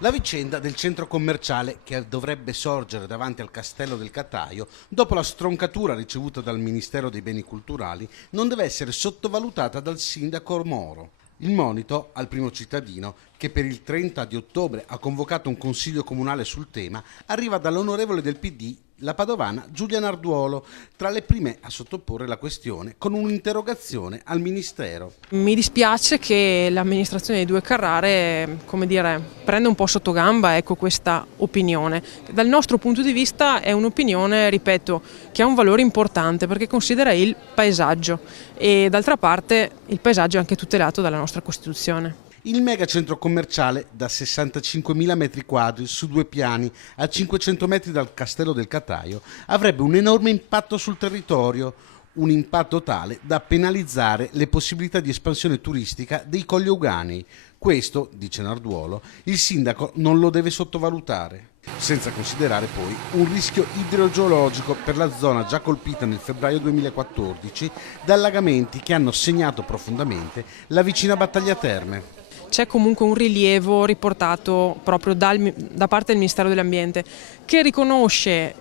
La vicenda del centro commerciale che dovrebbe sorgere davanti al Castello del Cataio, dopo la stroncatura ricevuta dal Ministero dei Beni Culturali, non deve essere sottovalutata dal sindaco Moro. Il monito al primo cittadino, che per il 30 di ottobre ha convocato un consiglio comunale sul tema, arriva dall'onorevole del PD, la padovana Giulia Narduolo, tra le prime a sottoporre la questione con un'interrogazione al Ministero. Mi dispiace che l'amministrazione di Due Carrare, come dire, prenda un po' sotto gamba, ecco, questa opinione. Dal nostro punto di vista è un'opinione, ripeto, che ha un valore importante perché considera il paesaggio e d'altra parte il paesaggio è anche tutelato dalla nostra Costituzione. Il mega centro commerciale da 65.000 metri quadri su 2 piani a 500 metri dal Castello del Cataio avrebbe un enorme impatto sul territorio, un impatto tale da penalizzare le possibilità di espansione turistica dei Colli Euganei. Questo, dice Narduolo, il sindaco non lo deve sottovalutare, senza considerare poi un rischio idrogeologico per la zona già colpita nel febbraio 2014 da allagamenti che hanno segnato profondamente la vicina Battaglia Terme. C'è comunque un rilievo riportato proprio da parte del Ministero dell'Ambiente che riconosce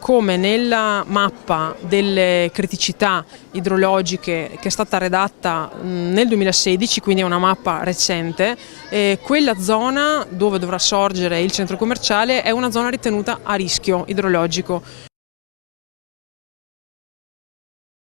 come nella mappa delle criticità idrologiche che è stata redatta nel 2016, quindi è una mappa recente, quella zona dove dovrà sorgere il centro commerciale è una zona ritenuta a rischio idrologico.